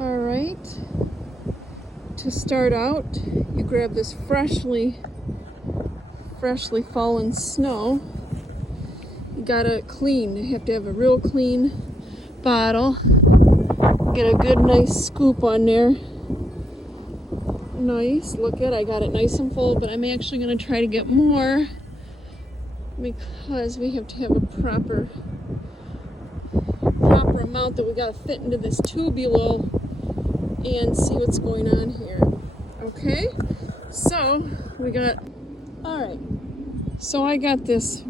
All right, to start out, you grab this freshly fallen snow. You gotta clean. You have to have a real clean bottle. Get a good nice scoop on there. Nice, look at, I got it nice and full, but I'm actually gonna try to get more because we have to have a proper amount that we gotta fit into this tubular and see what's going on here. Okay, so we got, all right, so I got this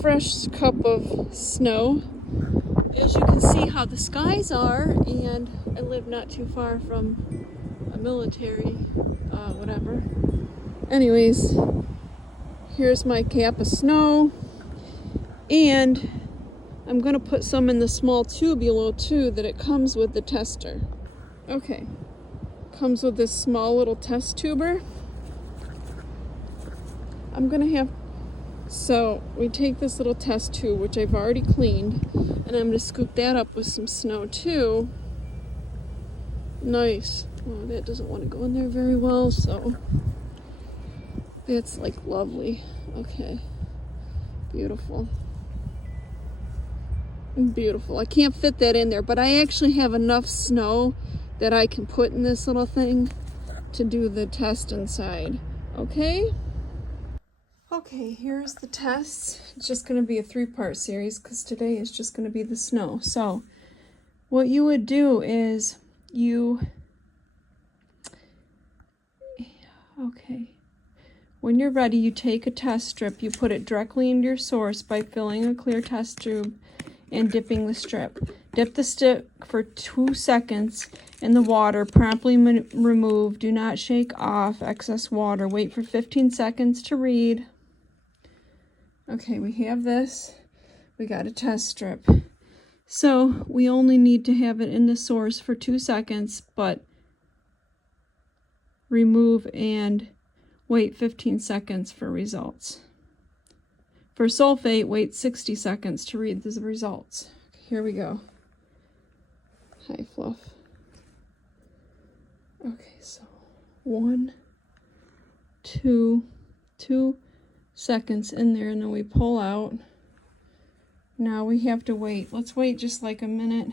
fresh cup of snow. As you can see how the skies are, and I live not too far from a military whatever. Anyways, here's my cap of snow, and I'm gonna put some in the small tubular too that it comes with the tester. Okay, comes with this small little test tuber. So we take this little test tube, which I've already cleaned, and I'm gonna scoop that up with some snow too. Nice. Oh, that doesn't want to go in there very well, so that's like lovely. Okay, beautiful. Beautiful. I can't fit that in there, but I actually have enough snow that I can put in this little thing to do the test inside. Okay? Okay, here's the test. It's just going to be a 3-part series because today is just going to be the snow. So what you would do is when you're ready, you take a test strip, you put it directly into your source by filling a clear test tube and dipping the strip. Dip the stick for 2 seconds in the water, promptly remove, do not shake off excess water. Wait for 15 seconds to read. Okay, we have this. We got a test strip. So we only need to have it in the source for 2 seconds, but remove and wait 15 seconds for results. For sulfate, wait 60 seconds to read the results. Here we go. Hi, Fluff. Okay, so 1, 2 seconds in there, and then we pull out. Now we have to wait. Let's wait just like a minute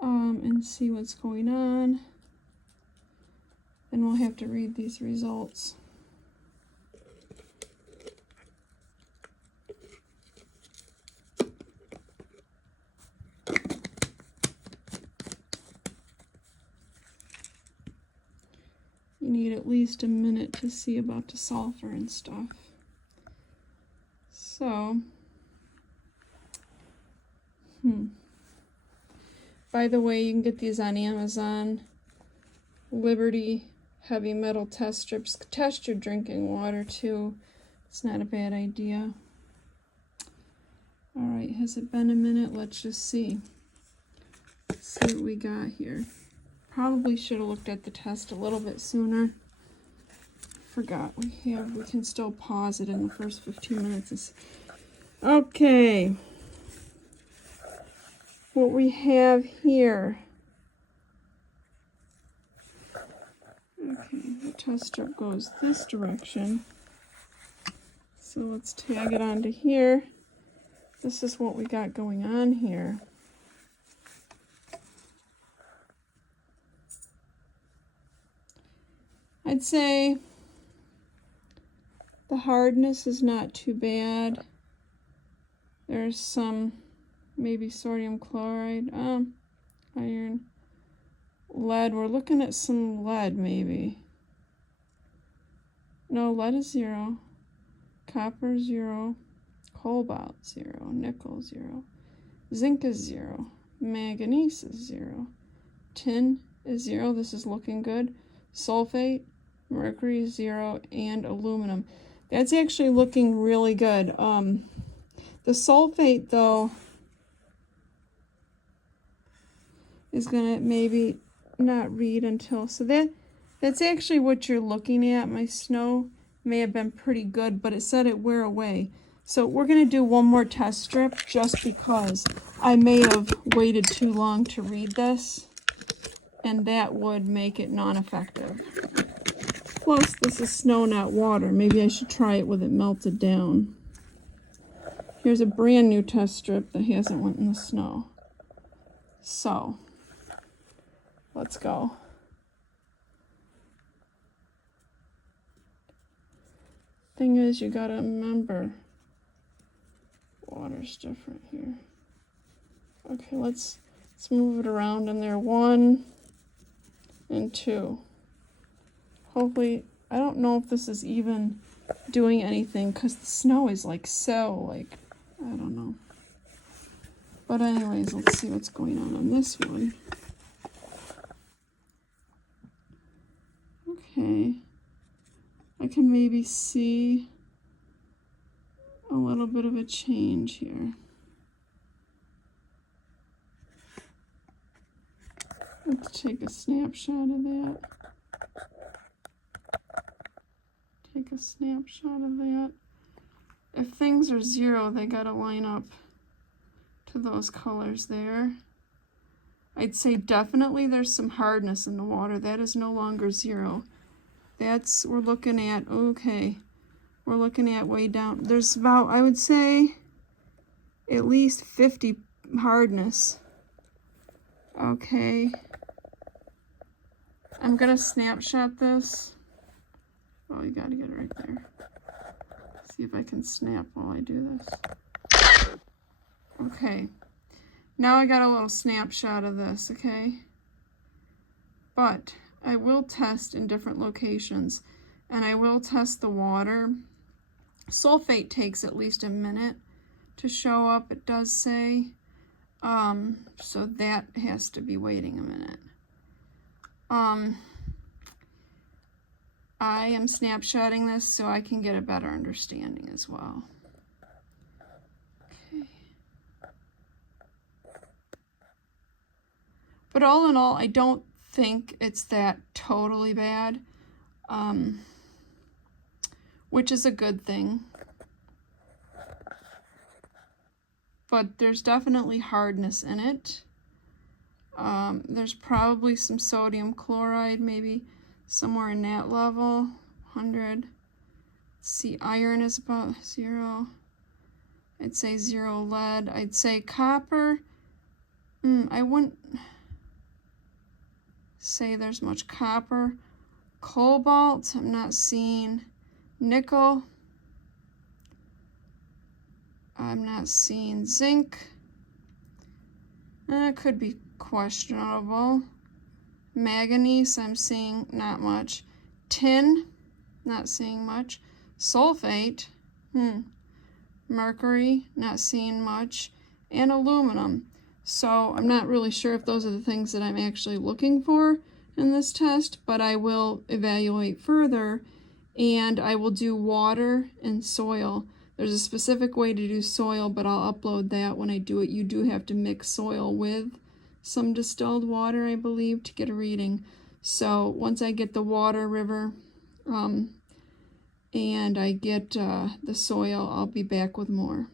and see what's going on. Then we'll have to read these results. You need at least a minute to see about the sulfur and stuff. So, by the way, you can get these on Amazon. Liberty heavy metal test strips. Test your drinking water too. It's not a bad idea. All right, has it been a minute? Let's just see. Let's see what we got here. Probably should have looked at the test a little bit sooner. Forgot we can still pause it in the first 15 minutes. Okay. What we have here. Okay, the test strip goes this direction. So let's tag it onto here. This is what we got going on here. I'd say the hardness is not too bad. There's some maybe sodium chloride, iron, lead. We're looking at some lead maybe. No, lead is 0. Copper 0. Cobalt 0. Nickel 0. Zinc is 0. Manganese is 0. Tin is 0. This is looking good. Sulfate, mercury 0, and aluminum. That's actually looking really good. The sulfate though is gonna maybe not read until, so that's actually what you're looking at. My snow may have been pretty good, but it said it wear away. So we're gonna do one more test strip just because I may have waited too long to read this. and that would make it non-effective. Plus, this is snow, not water. Maybe I should try it with it melted down. Here's a brand new test strip that hasn't went in the snow. So, let's go. Thing is, you gotta remember, water's different here. Okay, let's move it around in there. 1 and 2. Hopefully, I don't know if this is even doing anything because the snow is like so, I don't know. But anyways, let's see what's going on this one. Okay. I can maybe see a little bit of a change here. Let's take a snapshot of that. Take a snapshot of that. If things are 0, they gotta line up to those colors there. I'd say definitely there's some hardness in the water. That is no longer 0. That's, we're looking at, okay, we're looking at way down. There's about, I would say, at least 50 hardness. Okay. I'm gonna snapshot this. Oh, you gotta get it right there. See if I can snap while I do this. Okay. Now I got a little snapshot of this, okay? But I will test in different locations, and I will test the water. Sulfate takes at least a minute to show up, it does say. So that has to be waiting a minute. I am snapshotting this so I can get a better understanding as well. Okay. But all in all, I don't think it's that totally bad, which is a good thing. But there's definitely hardness in it. There's probably some sodium chloride, maybe somewhere in that level, 100. Let's see, iron is about 0. I'd say 0 lead. I'd say copper. I wouldn't say there's much copper. Cobalt, I'm not seeing. Nickel, I'm not seeing. Zinc, it could be questionable. Manganese, I'm seeing not much. Tin, not seeing much. Sulfate, mercury, not seeing much. And aluminum. So I'm not really sure if those are the things that I'm actually looking for in this test, but I will evaluate further, and I will do water and soil. There's a specific way to do soil, but I'll upload that when I do it. You do have to mix soil with some distilled water, I believe, to get a reading. So once I get the water river and I get the soil, I'll be back with more.